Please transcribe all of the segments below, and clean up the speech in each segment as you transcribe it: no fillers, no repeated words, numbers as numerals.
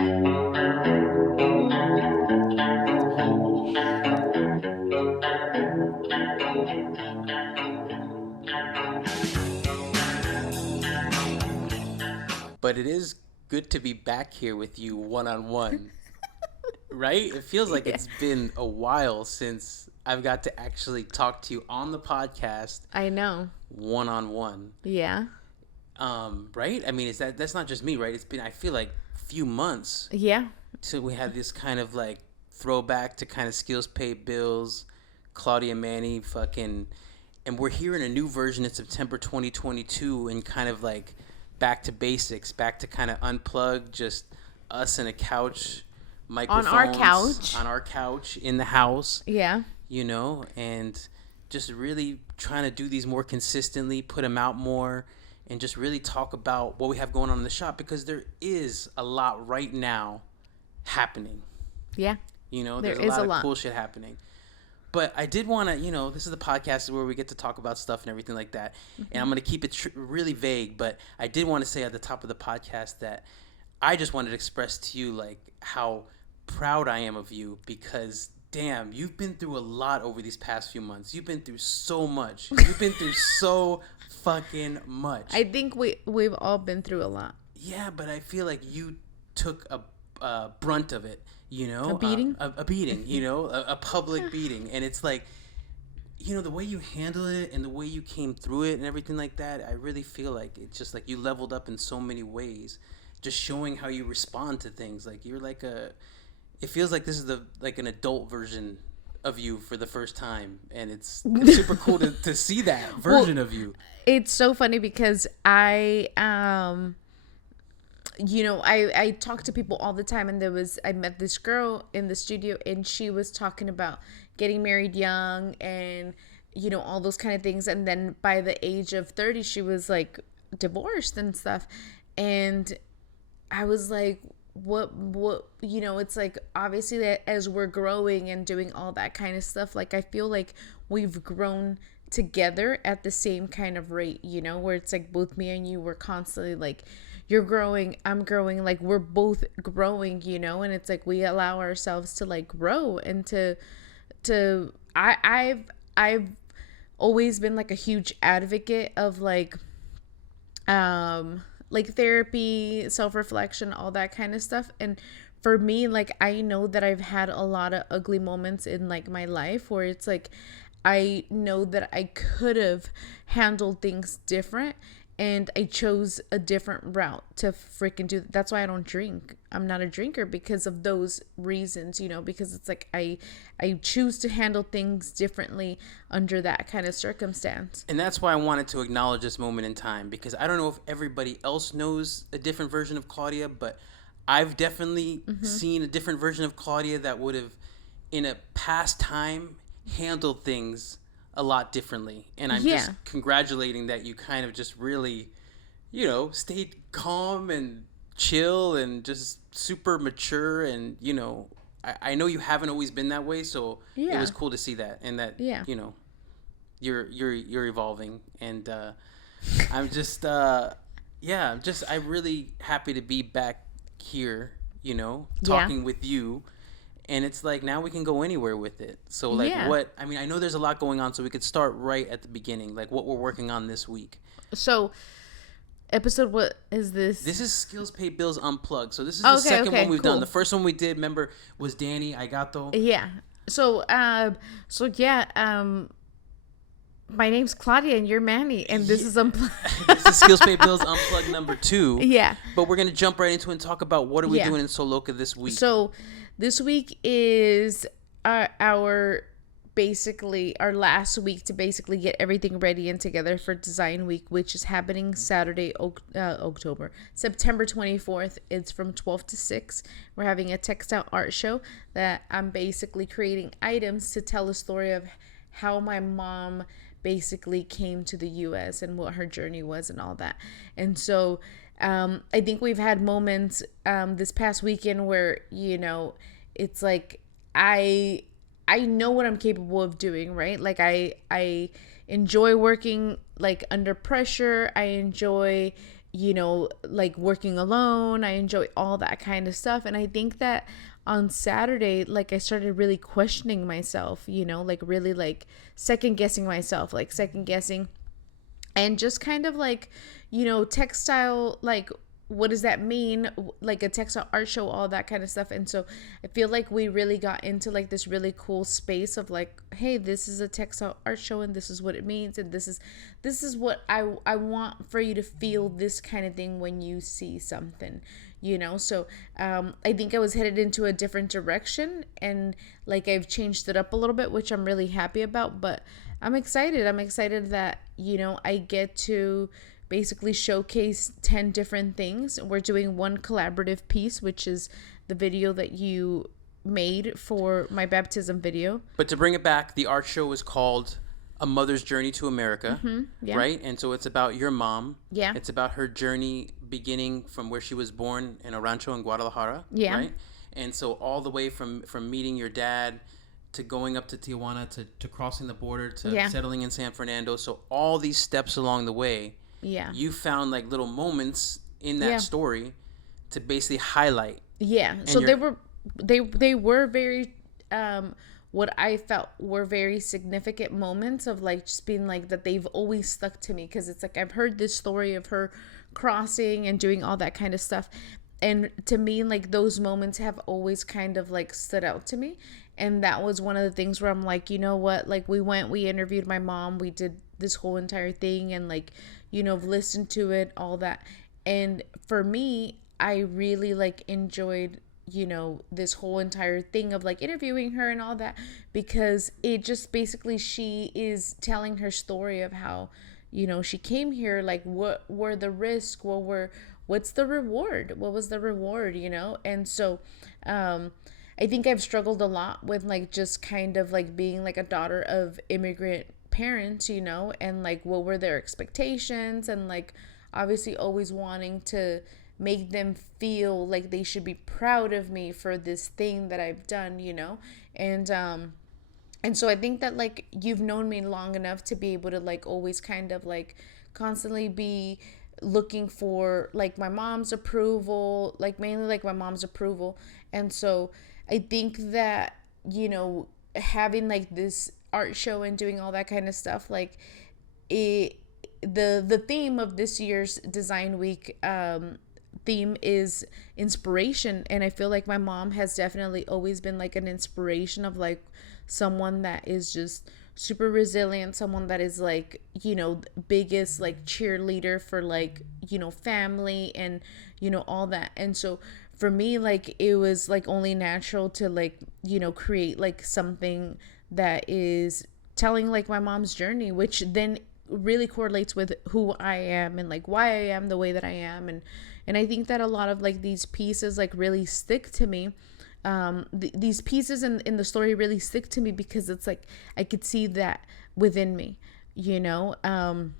But it is good to be back here with you one on one, right? It feels like Yeah. it's been a while since I've got to actually talk to you on the podcast I know. one on one. Yeah. Right? I mean, that's not just me, right? It's been, I feel like, a few months Yeah. till we had this kind of like throwback to kind of skills pay bills, Claudia and Manny fucking, and we're hearing a new version in September 2022 and kind of like back to basics, back to kind of unplugged, just us and a couch, On microphones our couch. in the house, Yeah. and just really trying to do these more consistently, put them out more, and just really talk about what we have going on in the shop because there is a lot right now happening. Yeah. There's There is a a lot lot. of cool shit happening. But I did want to, this is the podcast where we get to talk about stuff and everything like that. And I'm going to keep it really vague, but I did want to say at the top of the podcast that I just wanted to express to you, like, how proud I am of you because, damn, you've been through a lot over these past few months. You've been through so much. You've been through so fucking much. I think we've all been through a lot. Yeah, but I feel like you took a brunt of it. A beating? A beating, a public beating. And it's like, the way you handle it and the way you came through it and everything like that, I really feel like it's just like you leveled up in so many ways. Just showing how you respond to things. Like you're like it feels like this is like an adult version of you for the first time. And it's super cool to see that version of you. It's so funny because I talk to people all the time, and I met this girl in the studio, and she was talking about getting married young and all those kind of things, and then by the age of 30 she was like divorced and stuff, and I was like, what it's like, obviously, that as we're growing and doing all that kind of stuff, like I feel like we've grown together at the same kind of rate, where it's like both me and you were constantly like, you're growing, I'm growing, like we're both growing, and it's like we allow ourselves to like grow and I've always been like a huge advocate of like therapy, self-reflection, all that kind of stuff. And for me, like I know that I've had a lot of ugly moments in like my life where it's like I know that I could have handled things different, and I chose a different route to freaking do. That's why I don't drink. I'm not a drinker because of those reasons, because it's like I choose to handle things differently under that kind of circumstance. And that's why I wanted to acknowledge this moment in time, because I don't know if everybody else knows a different version of Claudia, but I've definitely seen a different version of Claudia that would have, in a past time, handled things a lot differently. And I'm just congratulating that you kind of just really, stayed calm and chill and just super mature. And, I know you haven't always been that way. So it was cool to see that. And that, you're evolving. And I'm just, I'm really happy to be back here, talking with you. And it's like, now we can go anywhere with it. So, like, I know there's a lot going on, so we could start right at the beginning, like what we're working on this week. So, episode, what is this? This is Skills Pay Bills Unplugged. So, this is the second one we've done. The first one we did, remember, was Danny Aigato. Yeah. So, my name's Claudia and you're Manny, and this is Unplugged. This is Skills Pay Bills Unplugged number 2. Yeah. But we're going to jump right into it and talk about what are we doing in Sew Loka this week. So, this week is our last week to basically get everything ready and together for Design Week, which is happening Saturday, September 24th. It's from 12 to 6. We're having a textile art show that I'm basically creating items to tell a story of how my mom basically came to the U.S. and what her journey was and all that. And so I think we've had moments this past weekend where, it's like I know what I'm capable of doing, right? Like I enjoy working like under pressure. I enjoy like working alone. I enjoy all that kind of stuff. And I think that on Saturday, like I started really questioning myself, like really like second guessing myself, like second guessing and just kind of like, textile, like what does that mean, like a textile art show, all that kind of stuff. And so I feel like we really got into like this really cool space of like, hey, this is a textile art show and this is what it means, and this is what I want for you to feel, this kind of thing when you see something, so I think I was headed into a different direction, and like I've changed it up a little bit, which I'm really happy about. But I'm excited that I get to basically showcase 10 different things. We're doing one collaborative piece, which is the video that you made for my baptism video. But to bring it back, the art show is called A Mother's Journey to America, Yeah. right? And so it's about your mom. Yeah. It's about her journey beginning from where she was born in a rancho in Guadalajara, Yeah. right? And so all the way from meeting your dad to going up to Tijuana to crossing the border to Yeah. settling in San Fernando. So all these steps along the way, Yeah. you found like little moments in that Yeah. story to basically highlight. Yeah. So they were very what I felt were very significant moments of like just being like that they've always stuck to me, because it's like I've heard this story of her crossing and doing all that kind of stuff, and to me like those moments have always kind of like stood out to me. And that was one of the things where I'm like, you know what, like we interviewed my mom, we did this whole entire thing, and like I've listened to it, all that. And for me, I really like enjoyed this whole entire thing of like interviewing her and all that, because it just basically, she is telling her story of how she came here, like what were the risks, what's the reward, what was the reward, and so I think I've struggled a lot with like just kind of like being like a daughter of immigrant parents, and like what were their expectations, and like obviously always wanting to make them feel like they should be proud of me for this thing that I've done, and so I think that like you've known me long enough to be able to like always kind of like constantly be looking for like my mom's approval, like mainly like my mom's approval. And so I think that having like this art show and doing all that kind of stuff, like the theme of this year's design week theme is inspiration, and I feel like my mom has definitely always been like an inspiration of like someone that is just super resilient, someone that is like biggest like cheerleader for like family and all that. And so for me, like it was like only natural to like create like something that is telling like my mom's journey, which then really correlates with who I am and like why I am the way that I am. And I think that a lot of like these pieces like really stick to me. These pieces in the story really stick to me because it's like I could see that within me, and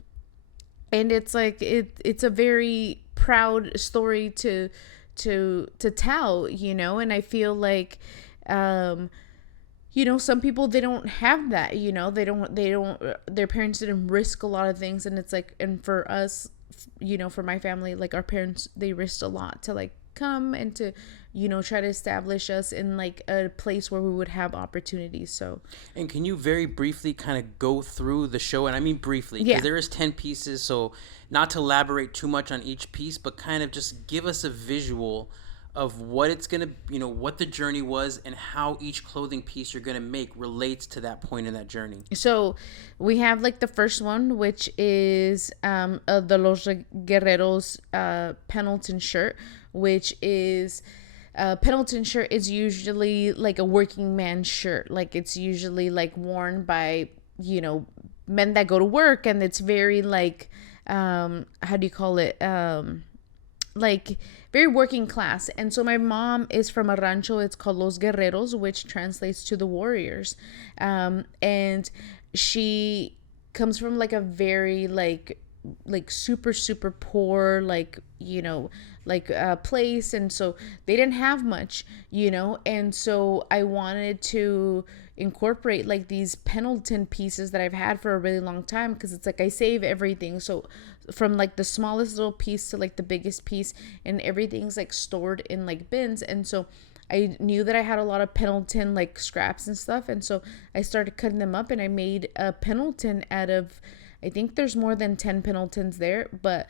it's like it's a very proud story to tell, and I feel like some people, they don't have that, they don't their parents didn't risk a lot of things, and it's like, and for us, for my family, like our parents, they risked a lot to like come and to try to establish us in like a place where we would have opportunities. So, and can you very briefly kind of go through the show? And I mean briefly, because there is 10 pieces, so not to elaborate too much on each piece, but kind of just give us a visual of what it's gonna, what the journey was and how each clothing piece you're gonna make relates to that point in that journey. So we have like the first one, which is the Los Guerreros Pendleton shirt, which is Pendleton shirt is usually like a working man's shirt. Like it's usually like worn by men that go to work, and it's very like how do you call it, like very working class. And so my mom is from a rancho, it's called Los Guerreros, which translates to the warriors, and she comes from like a very like super poor, like place, and so they didn't have much, and so I wanted to incorporate like these Pendleton pieces that I've had for a really long time, because it's like I save everything, so from like the smallest little piece to like the biggest piece, and everything's like stored in like bins. And so I knew that I had a lot of Pendleton like scraps and stuff, and so I started cutting them up, and I made a Pendleton out of, I think there's more than 10 Pendletons there, but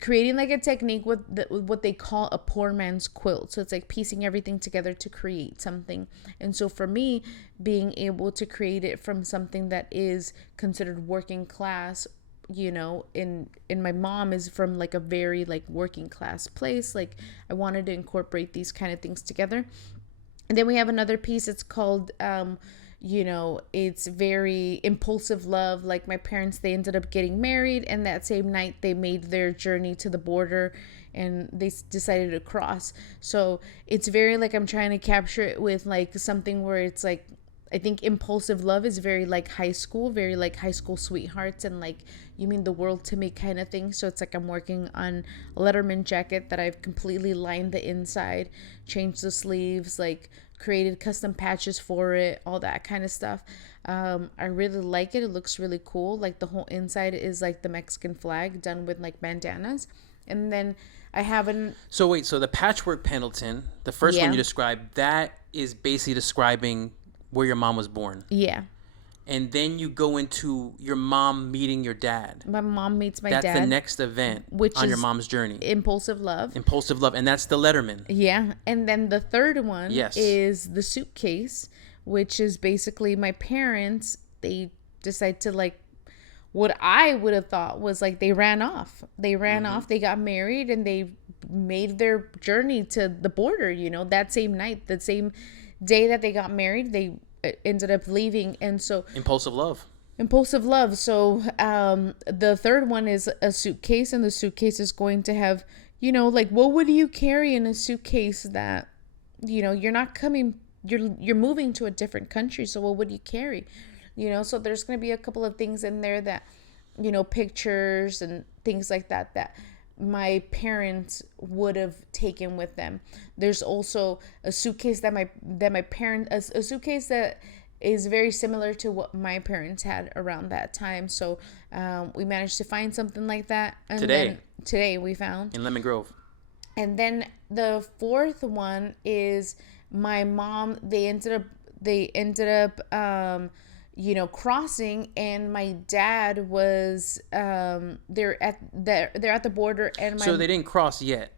creating like a technique with what they call a poor man's quilt. So it's like piecing everything together to create something. And so for me, being able to create it from something that is considered working class, in my mom is from like a very like working class place, like I wanted to incorporate these kind of things together. And then we have another piece. It's called it's very impulsive love. Like my parents, they ended up getting married, and that same night they made their journey to the border, and they decided to cross. So it's very like I'm trying to capture it with like something where it's like, I think impulsive love is very like high school, very like high school sweethearts, and like you mean the world to me kind of thing. So it's like I'm working on a Letterman jacket that I've completely lined the inside, changed the sleeves, like created custom patches for it, all that kind of stuff. I really like it. It looks really cool. Like the whole inside is like the Mexican flag done with like bandanas. And then I have So wait, so the patchwork Pendleton, the first one you described, that is basically describing where your mom was born. Yeah. And then you go into your mom meeting your dad. My mom meets my dad. That's the next event on your mom's journey. Impulsive love. Impulsive love. And that's the Letterman. Yeah. And then the third one is the suitcase, which is basically my parents. They decide to like, what I would have thought was like they ran off. They ran off. They got married, and they made their journey to the border, that same night, the same day that they got married, they ended up leaving. And so impulsive love. So the third one is a suitcase, and the suitcase is going to have, like, what would you carry in a suitcase that, you're not coming, you're moving to a different country, so what would you carry? So there's going to be a couple of things in there that, pictures and things like that my parents would have taken with them. There's also a suitcase that my parents, a suitcase that is very similar to what my parents had around that time. So we managed to find something like that. And today we found in Lemon Grove. And then the fourth one is my mom. They ended up crossing, and my dad was they're at the border, and so they didn't cross yet.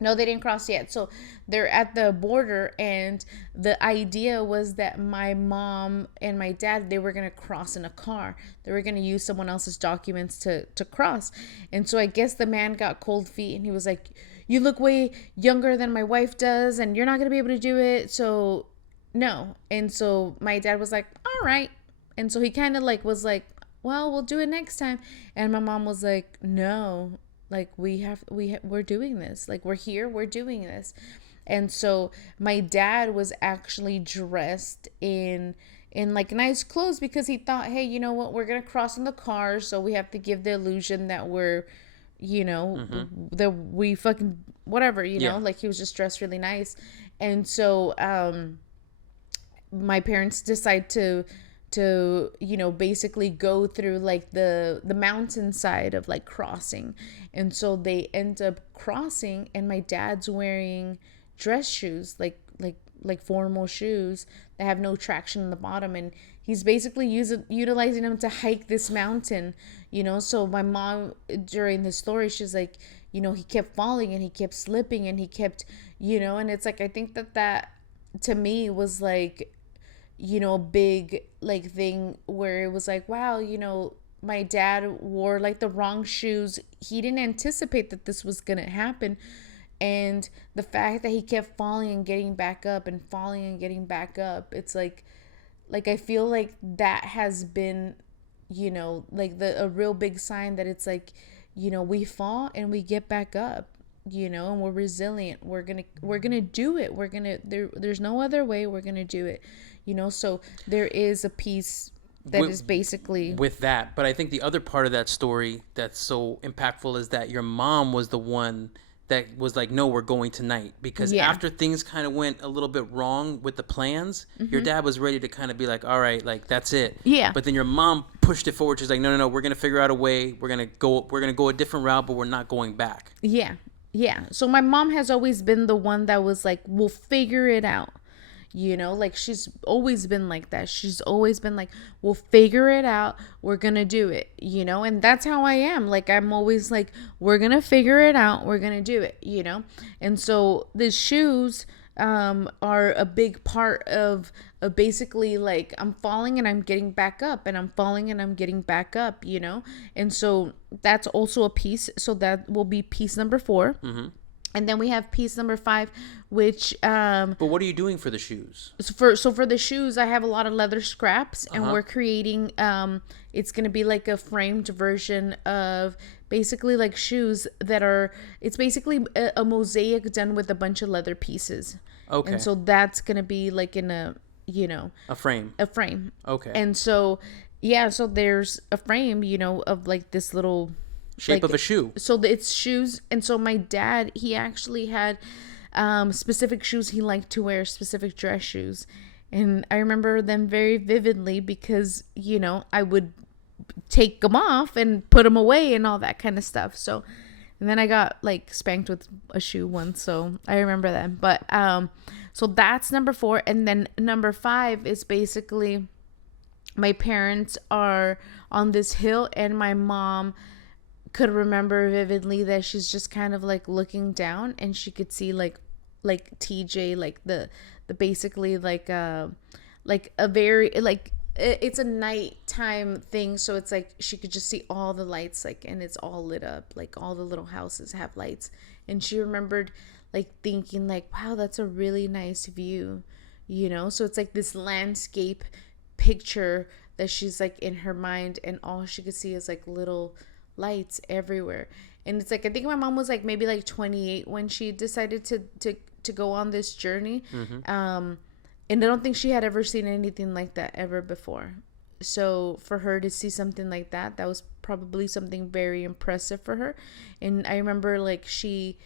No, they didn't cross yet. So they're at the border, and the idea was that my mom and my dad, they were going to cross in a car. They were going to use someone else's documents to cross. And so I guess the man got cold feet, and he was like, you look way younger than my wife does, and you're not going to be able to do it. So no. And so my dad was like, all right. And so he kind of like was like, well, we'll do it next time. And my mom was like, no, like we're doing this. Like we're here, we're doing this. And so my dad was actually dressed in like nice clothes, because he thought, hey, you know what? We're going to cross in the car. So we have to give the illusion that we're, that we fucking whatever, like he was just dressed really nice. And so my parents decide to basically go through like the mountainside of like crossing. And so they end up crossing, and my dad's wearing dress shoes, like formal shoes that have no traction in the bottom, and he's basically utilizing them to hike this mountain. So my mom, during the story, she's like, he kept falling, and he kept slipping, and he kept, and it's like, I think that to me was like, a big like thing where it was like, wow, my dad wore like the wrong shoes. He didn't anticipate that this was gonna happen. And the fact that he kept falling and getting back up and falling and getting back up, it's like I feel like that has been, like a real big sign that it's like, we fall and we get back up, and we're resilient. We're gonna do it. There's no other way. We're gonna do it. So there is a piece that is basically with that. But I think the other part of that story that's so impactful is that your mom was the one that was like, no, we're going tonight. Because Yeah. after things kind of went a little bit wrong with the plans, your dad was ready to kind of be like, all right, like that's it. Yeah. But then your mom pushed it forward. She's like, no, we're gonna figure out a way. We're gonna go a different route, but we're not going back. Yeah. Yeah. So my mom has always been the one that was like, we'll figure it out. Like she's always been like that. She's always been like, we'll figure it out. We're going to do it, and that's how I am. Like, I'm always like, we're going to figure it out. We're going to do it, And so the shoes are a big part of basically like I'm falling and I'm getting back up and I'm falling and I'm getting back up, And so that's also a piece. So that will be piece number 4. Mm-hmm. And then we have piece number 5, which but what are you doing for the shoes? For the shoes, I have a lot of leather scraps, and we're creating it's going to be like a framed version of basically like shoes that are, it's basically a mosaic done with a bunch of leather pieces. Okay. And so that's going to be like in a a frame. Okay. And so so there's a frame, of like this little shape of a shoe. So it's shoes. And so my dad, he actually had specific shoes he liked to wear, specific dress shoes. And I remember them very vividly because, I would take them off and put them away and all that kind of stuff. So, and then I got like spanked with a shoe once. So I remember that. But, so that's number 4. And then number 5 is basically my parents are on this hill and my mom could remember vividly that she's just kind of like looking down and she could see like TJ, like the basically like a very like it's a nighttime thing, so it's like she could just see all the lights, like, and it's all lit up, like all the little houses have lights, and she remembered like thinking like, wow, that's a really nice view, so it's like this landscape picture that she's like in her mind, and all she could see is like little lights everywhere. And it's like, I think my mom was like maybe like 28 when she decided to go on this journey. Mm-hmm. And I don't think she had ever seen anything like that ever before. So for her to see something like that was probably something very impressive for her. And I remember like she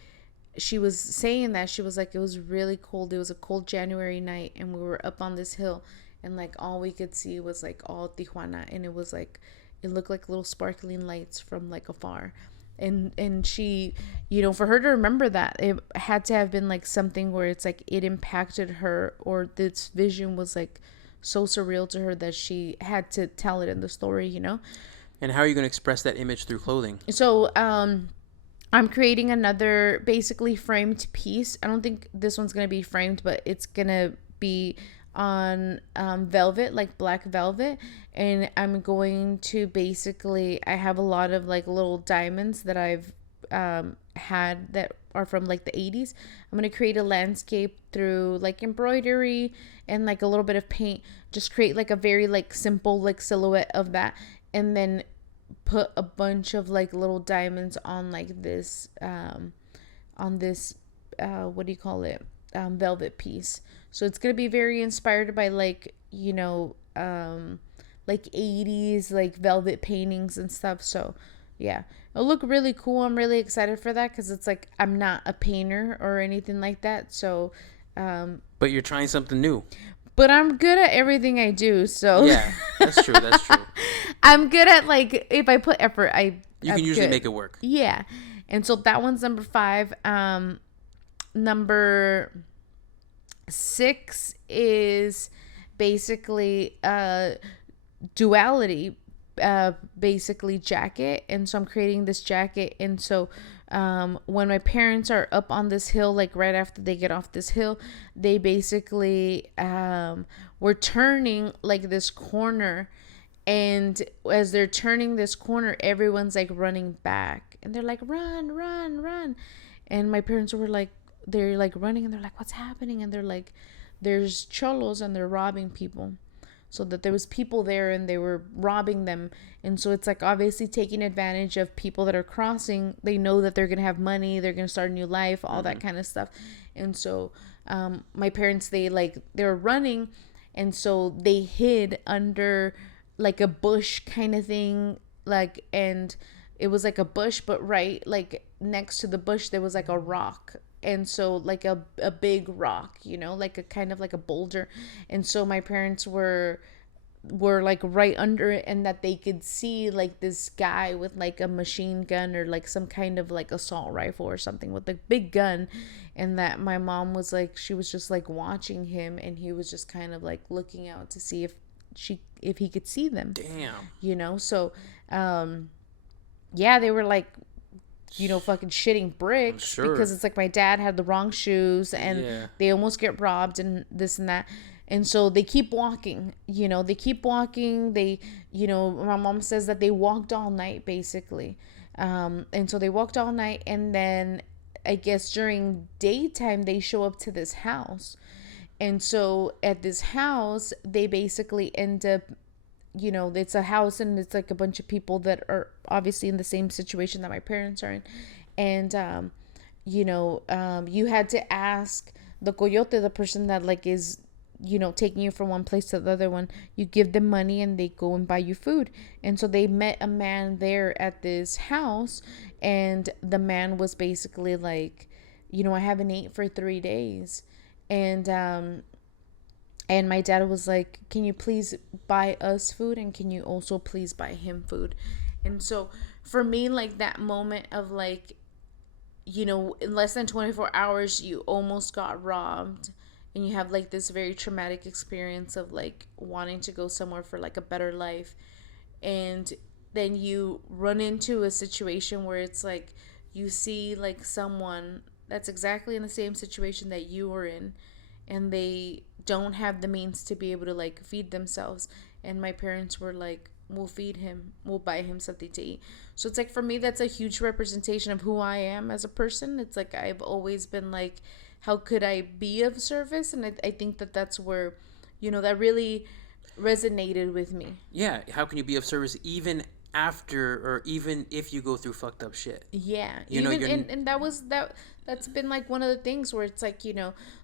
was saying that she was like, it was really cold. It was a cold January night and we were up on this hill and like all we could see was like all Tijuana, and it was like, it looked like little sparkling lights from like afar. And she, for her to remember that, it had to have been like something where it's like it impacted her, or this vision was like so surreal to her that she had to tell it in the story, And how are you going to express that image through clothing? So I'm creating another basically framed piece. I don't think this one's going to be framed, but it's going to be on velvet, like black velvet, and I'm going to basically, I have a lot of like little diamonds that I've had that are from like the 80s. I'm going to create a landscape through like embroidery and like a little bit of paint, just create like a very like simple like silhouette of that, and then put a bunch of like little diamonds on like this what do you call it, velvet piece. So it's going to be very inspired by like, like 80s, like velvet paintings and stuff. So yeah, it'll look really cool. I'm really excited for that because it's like, I'm not a painter or anything like that. So, but you're trying something new. But I'm good at everything I do. So yeah, that's true. That's true. I'm good at like, if I put effort, I'm can usually good. Make it work. Yeah. And so that one's number 5. Number 6 is basically duality, basically jacket. And so I'm creating this jacket. And so when my parents are up on this hill, like right after they get off this hill, they basically were turning like this corner. And as they're turning this corner, everyone's like running back. And they're like, run, run, run. And my parents were like, they're like running and they're like, what's happening? And they're like, there's cholos and they're robbing people. So that there was people there and they were robbing them. And so it's like obviously taking advantage of people that are crossing. They know that they're going to have money. They're going to start a new life, all that kind of stuff. And so my parents, they were running. And so they hid under like a bush kind of thing. Like, and it was like a bush, but right like next to the bush there was like a rock. And so like a big rock, like a kind of like a boulder. And so my parents were like right under it, and that they could see like this guy with like a machine gun or like some kind of like assault rifle or something with a big gun. And that my mom was like, she was just like watching him, and he was just kind of like looking out to see if he could see them. Damn. So yeah, they were like, fucking shitting bricks, sure. because it's like my dad had the wrong shoes, and they almost get robbed and this and that. And so they keep walking, They, my mom says that they walked all night, basically. And so they walked all night, and then I guess during daytime, they show up to this house. And so at this house, they basically end up, it's a house, and it's like a bunch of people that are obviously in the same situation that my parents are in. And, you had to ask the coyote, the person that like is, taking you from one place to the other one. You give them money and they go and buy you food. And so they met a man there at this house, and the man was basically like, I haven't ate for 3 days. And my dad was like, can you please buy us food, and can you also please buy him food? And so for me, like that moment of like, in less than 24 hours, you almost got robbed, and you have like this very traumatic experience of like wanting to go somewhere for like a better life. And then you run into a situation where it's like you see like someone that's exactly in the same situation that you were in, and they don't have the means to be able to like feed themselves. And my parents were like, we'll feed him, we'll buy him something to eat. So it's like, for me, that's a huge representation of who I am as a person. It's like I've always been like, how could I be of service? And I think that that's where, that really resonated with me. Yeah, how can you be of service even after, or even if you go through fucked up shit? Yeah, and that's been like one of the things where it's like,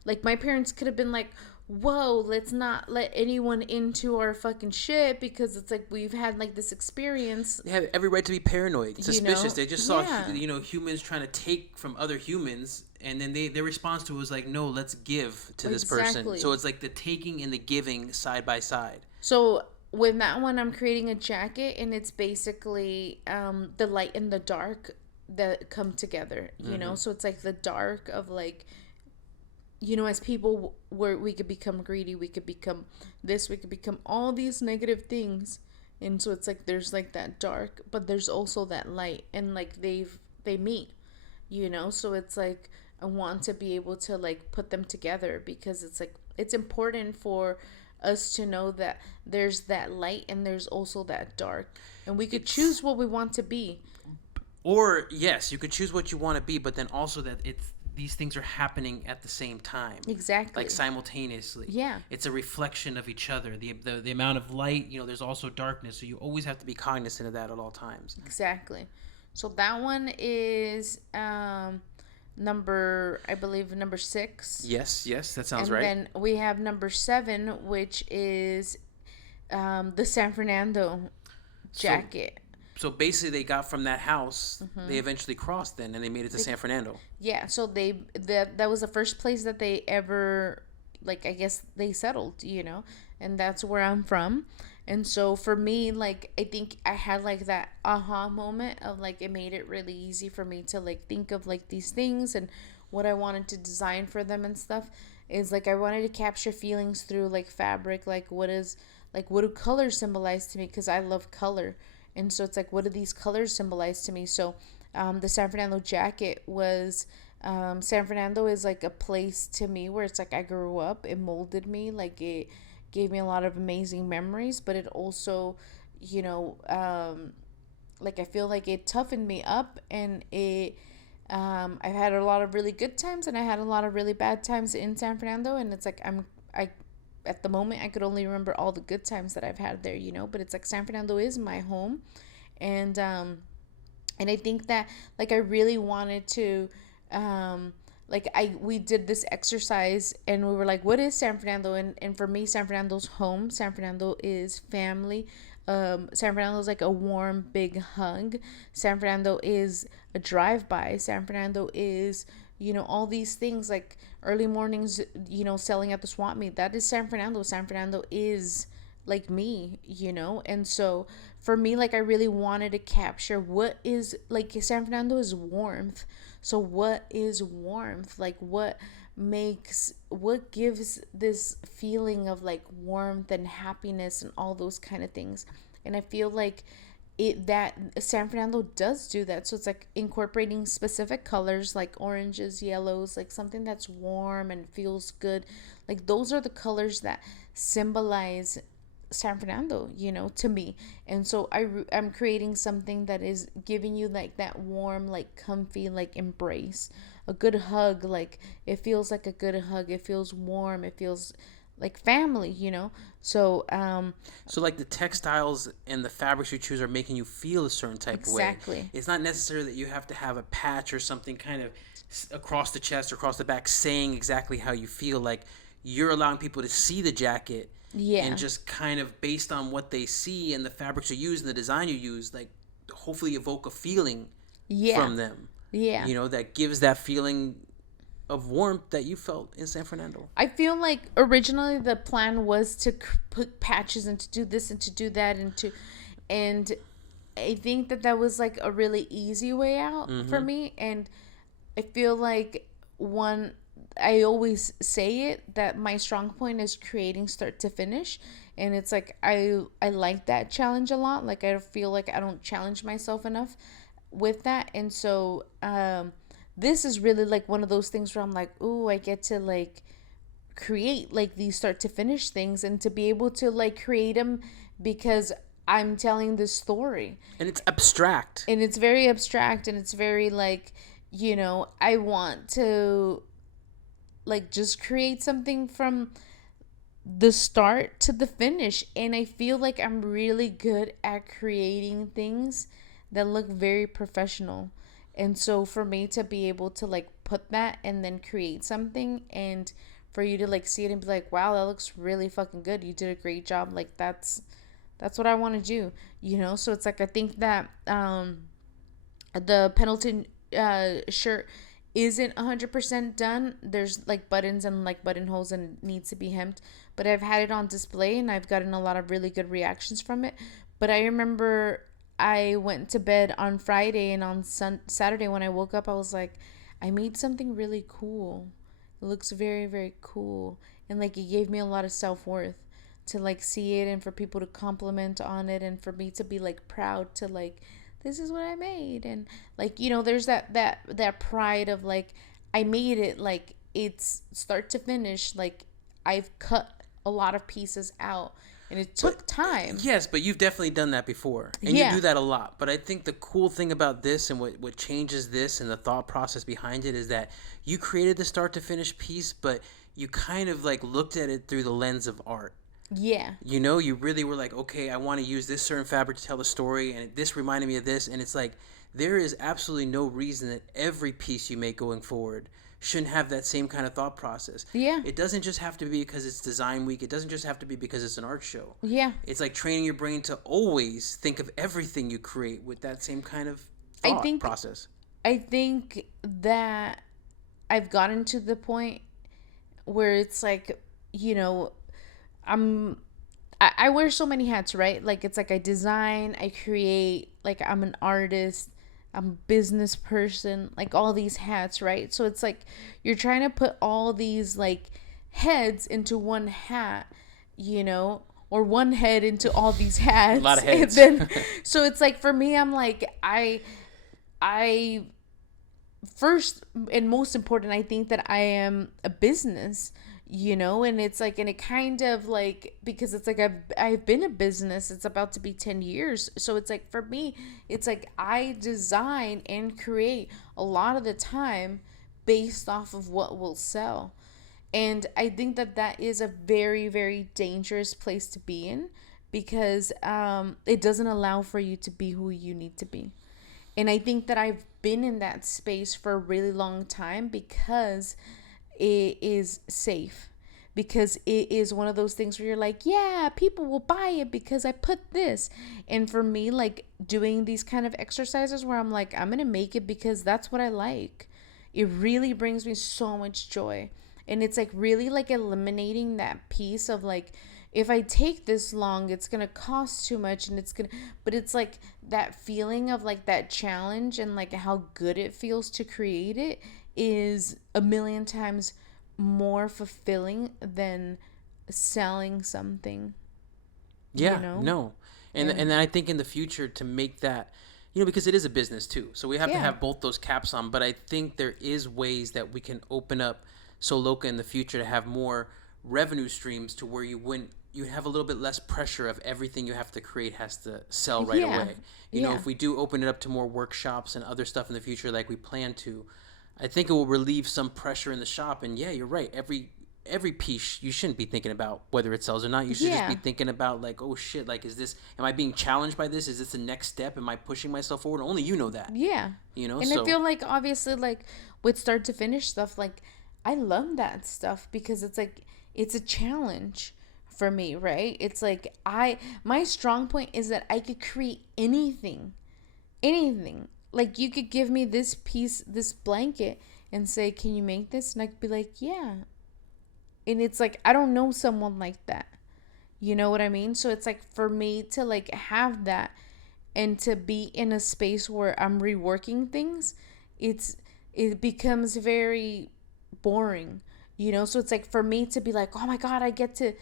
like my parents could have been like, whoa, let's not let anyone into our fucking shit, because it's like we've had like this experience. They have every right to be paranoid, suspicious. They just saw humans trying to take from other humans, and then their response to it was like, no, let's give to this person. So it's like the taking and the giving side by side. So with that one, I'm creating a jacket, and it's basically the light and the dark that come together, so it's like the dark of like, as people, where we could become greedy, we could become this, we could become all these negative things. And so it's like there's like that dark, but there's also that light, and like they meet, so it's like I want to be able to like put them together, because it's like it's important for us to know that there's that light and there's also that dark, and we could choose what we want to be. Or yes, you could choose what you want to be, but then also that these things are happening at the same time. Exactly. Like simultaneously. Yeah. It's a reflection of each other. The amount of light, there's also darkness, so you always have to be cognizant of that at all times. Exactly. So that one is number 6. Yes, that sounds right. And then we have number 7, which is the San Fernando jacket. So basically, they got from that house. Mm-hmm. They eventually crossed then, and they made it to San Fernando. Yeah. So that was the first place that they ever, like, I guess they settled, and that's where I'm from. And so for me, like, I think I had like that aha moment of like, it made it really easy for me to like think of like these things and what I wanted to design for them and stuff. Is like I wanted to capture feelings through like fabric. Like, what do colors symbolize to me? Because I love color. And so it's like, what do these colors symbolize to me? So the San Fernando jacket was, San Fernando is like a place to me where it's like I grew up. It molded me. Like, it gave me a lot of amazing memories. But it also, like I feel like it toughened me up. And I've had a lot of really good times, and I had a lot of really bad times in San Fernando. And it's like at the moment, I could only remember all the good times that I've had there, but it's like San Fernando is my home. And I think that like I really wanted to, we did this exercise, and we were like, what is San Fernando? And for me, San Fernando's home. San Fernando is family, San Fernando is like a warm, big hug. San Fernando is a drive-by. San Fernando is, all these things like early mornings, selling at the swap meet. That is San Fernando. San Fernando is like me. And so for me, like, I really wanted to capture what is, like, San Fernando is warmth. So what is warmth? Like, what gives this feeling of like warmth and happiness and all those kind of things. And I feel like that San Fernando does do that. So it's like incorporating specific colors like oranges, yellows, like something that's warm and feels good. Like those are the colors that symbolize San Fernando, to me. And so I'm creating something that is giving you like that warm, like comfy, like embrace, a good hug. Like it feels like a good hug. It feels warm. It feels like family. So So like the textiles and the fabrics you choose are making you feel a certain type of way. Exactly. It's not necessarily that you have to have a patch or something kind of across the chest or across the back saying exactly how you feel. Like you're allowing people to see the jacket. Yeah. And just kind of based on what they see and the fabrics you use and the design you use, like hopefully evoke a feeling from them. Yeah. That gives that feeling of warmth that you felt in San Fernando. I feel like originally the plan was to put patches and to do this and to do that and I think that was like a really easy way out for me. And I feel like I always say it that my strong point is creating start to finish, and it's like I like that challenge a lot. Like I feel like I don't challenge myself enough with that. And so this is really like one of those things where I'm like, ooh, I get to like create like these start to finish things and to be able to like create them because I'm telling this story. And it's abstract. And it's very abstract, and it's very like, I want to like just create something from the start to the finish. And I feel like I'm really good at creating things that look very professional. And so for me to be able to like put that and then create something, and for you to like see it and be like, wow, that looks really fucking good, you did a great job, like that's what I want to do. So it's like I think that the Pendleton shirt isn't 100% done. There's like buttons and like buttonholes and it needs to be hemmed, but I've had it on display and I've gotten a lot of really good reactions from it. But I remember I went to bed on Friday, and on Saturday when I woke up, I was like, I made something really cool. It looks very, very cool. And like it gave me a lot of self-worth to like see it, and for people to compliment on it, and for me to be like proud to like, this is what I made. And like, there's that pride of like, I made it, like it's start to finish, like I've cut a lot of pieces out and it took time. Yes, but you've definitely done that before, and you do that a lot. But I think the cool thing about this and what changes this and the thought process behind it is that you created the start to finish piece, but you kind of like looked at it through the lens of art. Yeah. You really were like, okay, I want to use this certain fabric to tell a story, and this reminded me of this. And it's like, there is absolutely no reason that every piece you make going forward shouldn't have that same kind of thought process. Yeah. It doesn't just have to be because it's design week. It doesn't just have to be because it's an art show. Yeah. It's like training your brain to always think of everything you create with that same kind of thought process. I think that I've gotten to the point where it's like, I wear so many hats, right? Like it's like I design, I create, like I'm an artist, I'm a business person, like all these hats, right? So it's like you're trying to put all these like heads into one hat, or one head into all these hats. A lot of heads. And then, so it's like for me, I'm like, I first and most important, I think that I am a business, and it's like, and it kind of like, because it's like I've been a business, it's about to be 10 years. So it's like, for me, it's like I design and create a lot of the time based off of what will sell. And I think that is a very, very dangerous place to be in, because it doesn't allow for you to be who you need to be. And I think that I've been in that space for a really long time because it is safe, because it is one of those things where you're like, yeah, people will buy it because I put this. And for me, like doing these kind of exercises where I'm like, I'm going to make it because that's what I like. It really brings me so much joy. And it's like really like eliminating that piece of like, if I take this long, it's going to cost too much and but it's like that feeling of like that challenge and like how good it feels to create it is a million times more fulfilling than selling something. Yeah, You know? no. And I think in the future to make that, because it is a business too. So we have to Yeah. have both those caps on, but I think there is ways that we can open up Sew Loka in the future to have more revenue streams to where you have a little bit less pressure of everything you have to create has to sell right Yeah. away. Yeah. If we do open it up to more workshops and other stuff in the future like we plan to, I think it will relieve some pressure in the shop. And yeah, you're right. Every piece you shouldn't be thinking about whether it sells or not. You should just be thinking about like, oh shit, like am I being challenged by this? Is this the next step? Am I pushing myself forward? Only you know that. Yeah. And So I feel like obviously like with start to finish stuff, like I love that stuff because it's like it's a challenge for me, right? It's like my strong point is that I could create anything. Anything. Like you could give me this piece, this blanket and say, "Can you make this?" And I could be like, "Yeah." And it's like I don't know someone like that. You know what I mean? So it's like for me to like have that and to be in a space where I'm reworking things, it becomes very boring. So it's like for me to be like, "Oh my god, I get to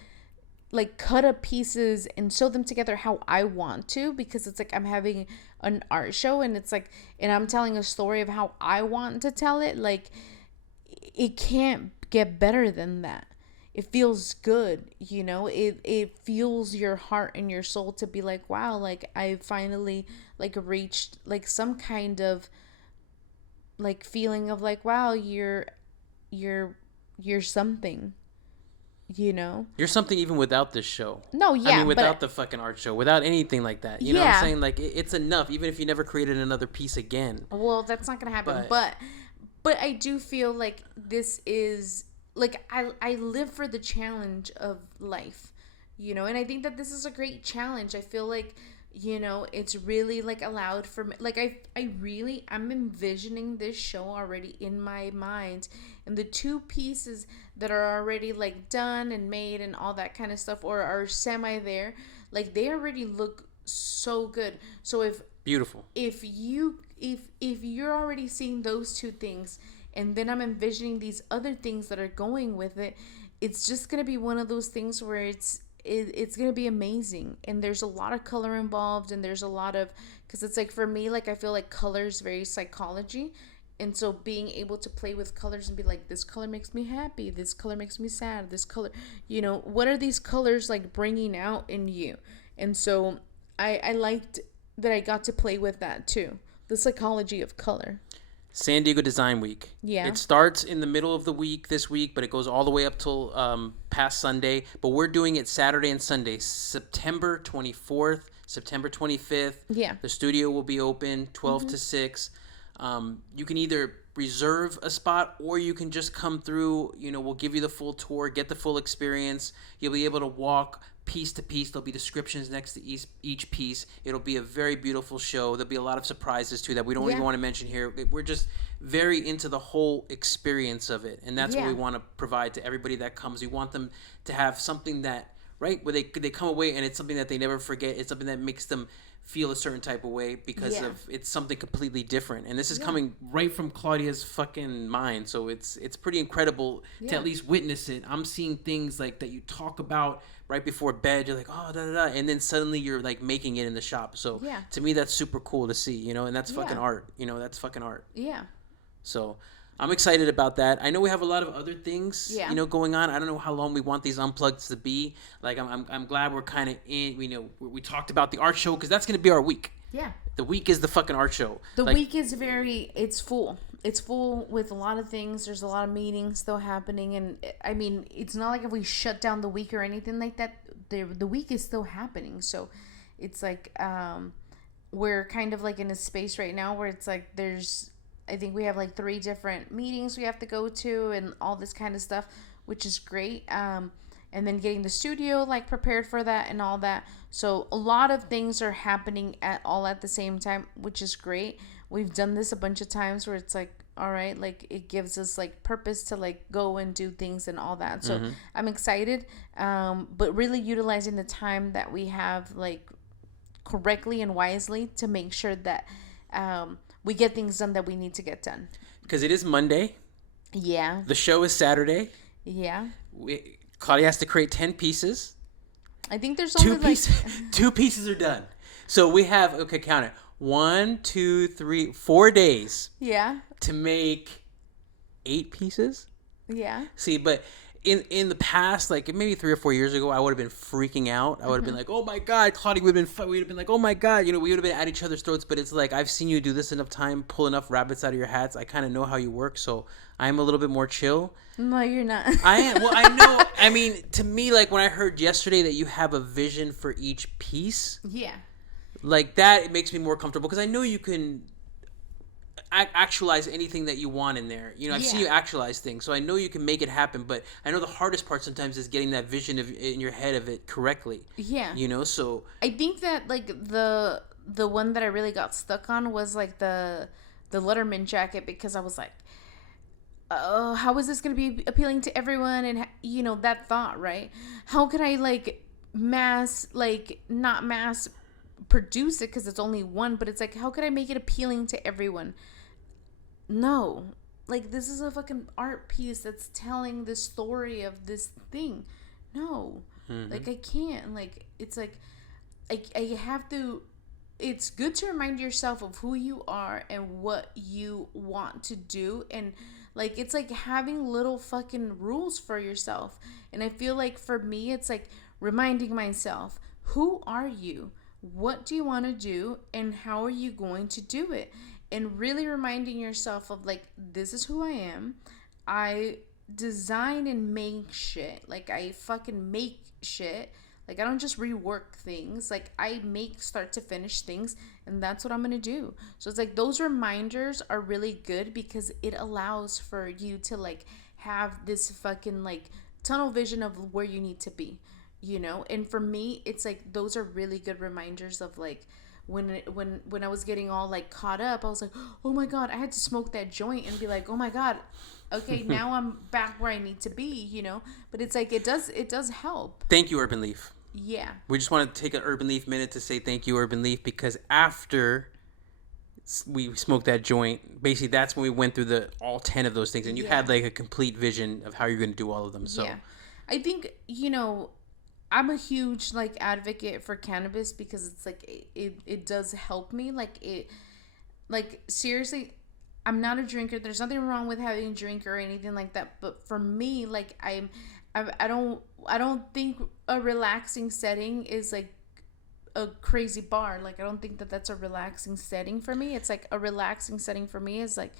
like cut up pieces and sew them together how I want to," because it's like I'm having an art show and it's like and I'm telling a story of how I want to tell it. Like it can't get better than that. It feels good. It fuels your heart and your soul to be like, wow, like I finally like reached like some kind of like feeling of like, wow, you're something. you're something even without this show. No, yeah, without but the fucking art show, without anything like that. You know what I'm saying? Like it's enough, even if you never created another piece again. well, that's not gonna happen. But I do feel like this is like I live for the challenge of life, and I think that this is a great challenge. I feel like it's really like allowed for me. Like I'm envisioning this show already in my mind, and the two pieces that are already like done and made and all that kind of stuff or are semi there, like they already look so good. So Beautiful. if you're already seeing those two things and then I'm envisioning these other things that are going with it, it's just going to be one of those things where it's going to be amazing. And there's a lot of color involved and there's a lot of because it's like for me, like I feel like color is very psychology. And so being able to play with colors and be like, this color makes me happy, this color makes me sad, this color, what are these colors like bringing out in you? And so I liked that I got to play with that too, the psychology of color. San Diego Design Week. Yeah. It starts in the middle of the week this week, but it goes all the way up till past Sunday. But we're doing it Saturday and Sunday, September 24th, September 25th. Yeah. The studio will be open 12 to 6. You can either reserve a spot or you can just come through. We'll give you the full tour, get the full experience. You'll be able to walk piece to piece. There'll be descriptions next to each piece. It'll be a very beautiful show. There'll be a lot of surprises too that we don't even want to mention here. We're just very into the whole experience of it, and that's what we want to provide to everybody that comes. We want them to have something that where they come away and it's something that they never forget. It's something that makes them feel a certain type of way because of it's something completely different. And this is coming right from Claudia's fucking mind, so it's pretty incredible to at least witness it. I'm seeing things like that you talk about right before bed. You're like, oh, da da da, and then suddenly you're like making it in the shop. So to me, that's super cool to see, and that's fucking art. That's fucking art. Yeah. So I'm excited about that. I know we have a lot of other things, going on. I don't know how long we want these unplugged to be. Like I'm glad we're kind of in. We talked about the art show because that's gonna be our week. Yeah. The week is the fucking art show. The week is it's full. It's full with a lot of things. There's a lot of meetings still happening, and I mean, it's not like if we shut down the week or anything like that. The week is still happening, so it's like we're kind of like in a space right now where it's like I think we have like 3 different meetings we have to go to and all this kind of stuff, which is great. And then getting the studio like prepared for that and all that. So a lot of things are happening at the same time, which is great. We've done this a bunch of times where it's like, all right, like it gives us like purpose to like go and do things and all that. So I'm excited, but really utilizing the time that we have like correctly and wisely to make sure that we get things done that we need to get done. Because it is Monday. Yeah. The show is Saturday. Yeah. Claudia has to create 10 pieces. I think there's only two pieces are done. So we have, okay, count it. 1, 2, 3, 4 days. Yeah. To make 8 pieces. Yeah. See, but in the past, like maybe 3 or 4 years ago, I would have been freaking out. I would have been like, "Oh my god, Claudia!" We'd have been like, "Oh my god!" We would have been at each other's throats. But it's like I've seen you do this enough time, pull enough rabbits out of your hats. I kind of know how you work, so I'm a little bit more chill. No, you're not. I am. Well, I know. I mean, to me, like when I heard yesterday that you have a vision for each piece. Yeah. Like that, it makes me more comfortable because I know you can actualize anything that you want in there. I've seen you actualize things, so I know you can make it happen. But I know the hardest part sometimes is getting that vision in your head of it correctly. Yeah. So I think that like the one that I really got stuck on was like the Letterman jacket, because I was like, oh, how is this going to be appealing to everyone? And that thought, right? How can I not mass produce it because it's only one, but it's like, how could I make it appealing to everyone? No, like this is a fucking art piece that's telling the story of this thing. No, like I can't. Like it's like I have to. It's good to remind yourself of who you are and what you want to do, and like it's like having little fucking rules for yourself. And I feel like for me, it's like reminding myself, who are you? What do you want to do, and how are you going to do it? And really reminding yourself of like, this is who I am. I design and make shit. Like I fucking make shit. Like I don't just rework things. Like I make start to finish things, and that's what I'm going to do. So it's like those reminders are really good because it allows for you to like have this fucking like tunnel vision of where you need to be. And for me, it's like those are really good reminders of like when I was getting all like caught up, I was like, oh my god, I had to smoke that joint and be like, oh my god, okay, now I'm back where I need to be. But it's like it does help. Thank you, Urban Leaf. Yeah, we just want to take an Urban Leaf minute to say thank you, Urban Leaf, because after we smoked that joint, basically that's when we went through all 10 of those things, and you had like a complete vision of how you're going to do all of them. So I think I'm a huge like advocate for cannabis because it's like it does help me. Like seriously, I'm not a drinker. There's nothing wrong with having a drink or anything like that. But for me, like I don't think a relaxing setting is like a crazy bar. Like I don't think that that's a relaxing setting for me. It's like a relaxing setting for me is like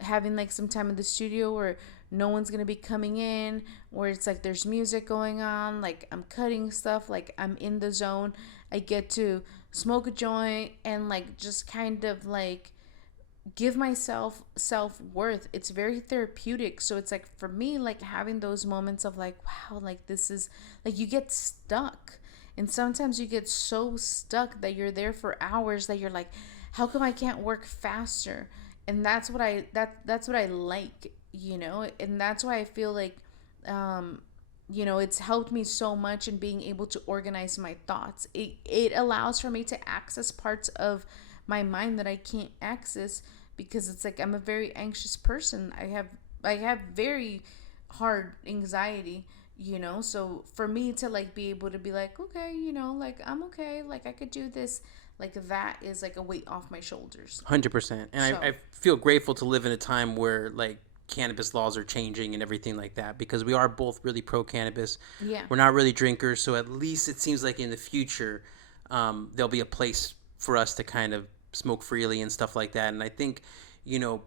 having like some time in the studio where no one's gonna be coming in, where it's like there's music going on, like I'm cutting stuff, like I'm in the zone. I get to smoke a joint and like just kind of like give myself self-worth. It's very therapeutic. So it's like for me, like having those moments of like, wow, like this is like you get stuck, and sometimes you get so stuck that you're there for hours that you're like, how come I can't work faster? And that's what I like, and that's why I feel like, it's helped me so much in being able to organize my thoughts. It allows for me to access parts of my mind that I can't access because it's like I'm a very anxious person. I have very hard anxiety, so for me to like be able to be like, okay, like I'm okay, like I could do this. Like that is like a weight off my shoulders. 100%. And I feel grateful to live in a time where like cannabis laws are changing and everything like that, because we are both really pro cannabis. Yeah. We're not really drinkers, so at least it seems like in the future there'll be a place for us to kind of smoke freely and stuff like that. And I think,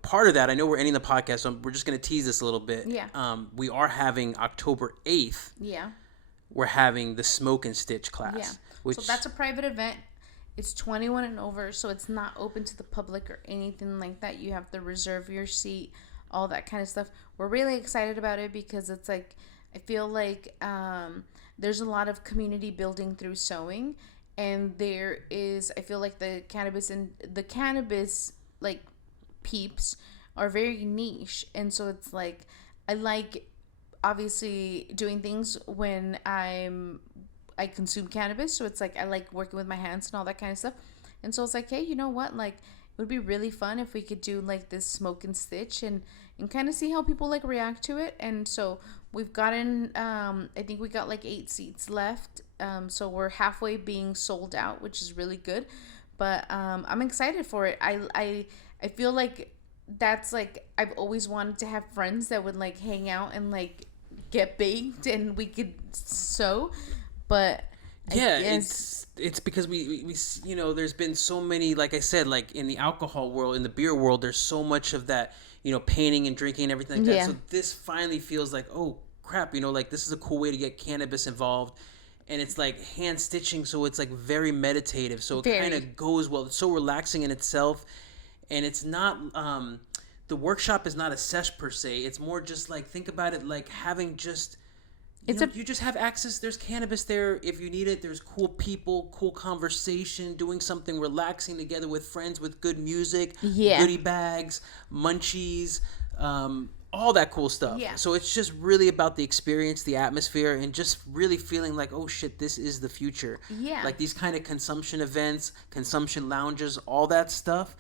part of that, I know we're ending the podcast, so we're just going to tease this a little bit. Yeah. We are having October 8th. Yeah. We're having the Smoke and Stitch class. Yeah. So that's a private event. It's 21 and over, so it's not open to the public or anything like that. You have to reserve your seat, all that kind of stuff. We're really excited about it because it's like I feel like there's a lot of community building through sewing, and there is. I feel like the cannabis like peeps are very niche, and so it's like I like obviously doing things when I consume cannabis, so it's like I like working with my hands and all that kind of stuff. And so it's like, hey, you know what? Like it would be really fun if we could do like this smoke and stitch and kind of see how people like react to it. And so we've gotten I think we got like 8 seats left. So we're halfway being sold out, which is really good. But I'm excited for it. I feel like that's like I've always wanted to have friends that would like hang out and like get baked and we could sew, but Yeah, it's because we you know, there's been so many, like I said, like in the alcohol world, in the beer world, there's so much of that, you know, painting and drinking and everything like that. Yeah. So this finally feels like, oh crap, you know, like this is a cool way to get cannabis involved. And it's like hand stitching, so it's like very meditative. So it Very. kind of goes well. It's so relaxing in itself, and it's not the workshop is not a sesh per se. It's more just like, think about it like having just you just have access. There's cannabis there if you need it. There's cool people, cool conversation, doing something relaxing together with friends with good music, Yeah. goodie bags, munchies, all that cool stuff. Yeah. So it's just really about the experience, the atmosphere, and just really feeling like, oh shit, this is the future. Yeah. Like these kind of consumption events, consumption lounges, all that stuff.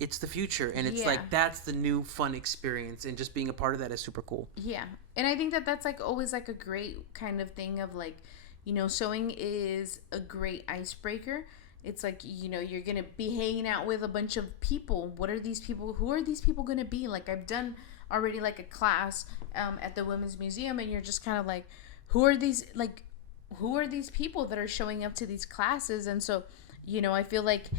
It's the future, and it's Yeah. like that's the new fun experience, and just being a part of that is super cool. Yeah. And I think that that's like always like a great kind of thing of like, you know, sewing is a great icebreaker. It's like, you know, you're going to be hanging out with a bunch of people. What are these people? Who are these people going to be? Like I've done already like a class at the Women's Museum, and you're just kind of like, who are these people that are showing up to these classes? And so, you know, I feel like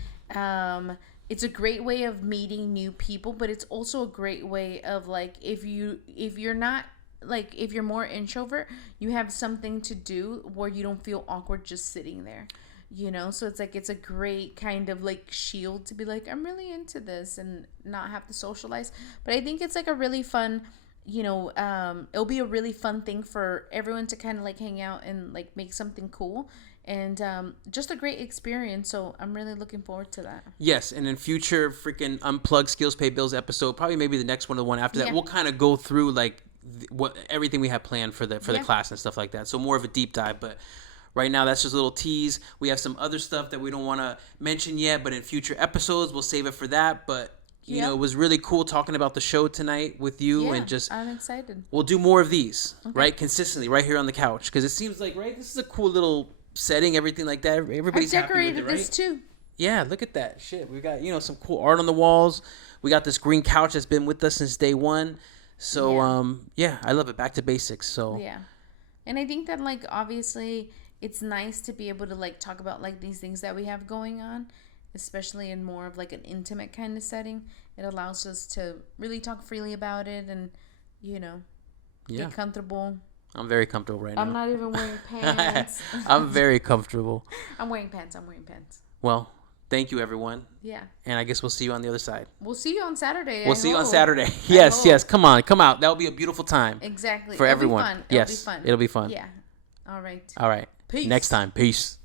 it's a great way of meeting new people, but it's also a great way of like if you're not like if you're more introvert, you have something to do where you don't feel awkward just sitting there, you know. So it's like it's a great kind of like shield to be like, I'm really into this and not have to socialize. But I think it's like a really fun, you know, it'll be a really fun thing for everyone to kind of like hang out and like make something cool, and just a great experience. So I'm really looking forward to that. Yes, and in future freaking Unplugged Skills Pay Bills episode, probably maybe the next one or the one after that, Yeah. we'll kind of go through like what everything we have planned for the Yeah. class and stuff like that. So more of a deep dive, but right now that's just a little tease. We have some other stuff that we don't want to mention yet, but in future episodes we'll save it for that. But you Yeah. know, it was really cool talking about the show tonight with you, Yeah, and just I'm excited. we'll do more of these, right? Consistently right here on the couch, because it seems like, right, this is a cool little setting, everything like that. I've Everybody's happy with decorated it, right? this too. Yeah, look at that shit. We got, you know, some cool art on the walls. We got this green couch that's been with us since day one. So Yeah. yeah, I love it. Back to basics. So Yeah. And I think that like obviously it's nice to be able to like talk about like these things that we have going on, especially in more of like an intimate kind of setting. It allows us to really talk freely about it and, you know, yeah, get comfortable. I'm very comfortable right I'm now. not even wearing pants. I'm very comfortable. I'm wearing pants. I'm wearing pants. Well, thank you everyone, Yeah. and I guess we'll see you on the other side. We'll see you on Saturday. We'll see you on Saturday. Yes, hope. yes. Come on, come out. That'll be a beautiful time. Exactly. For It'll everyone. Be fun. Yes, It'll be fun. it'll be fun. Yeah. All right. All right. Peace. Next time. Peace.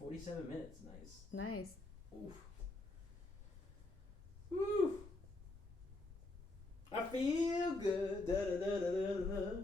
47 minutes. Nice. Nice. Oof. Woo. I feel good. Da, da, da, da, da, da.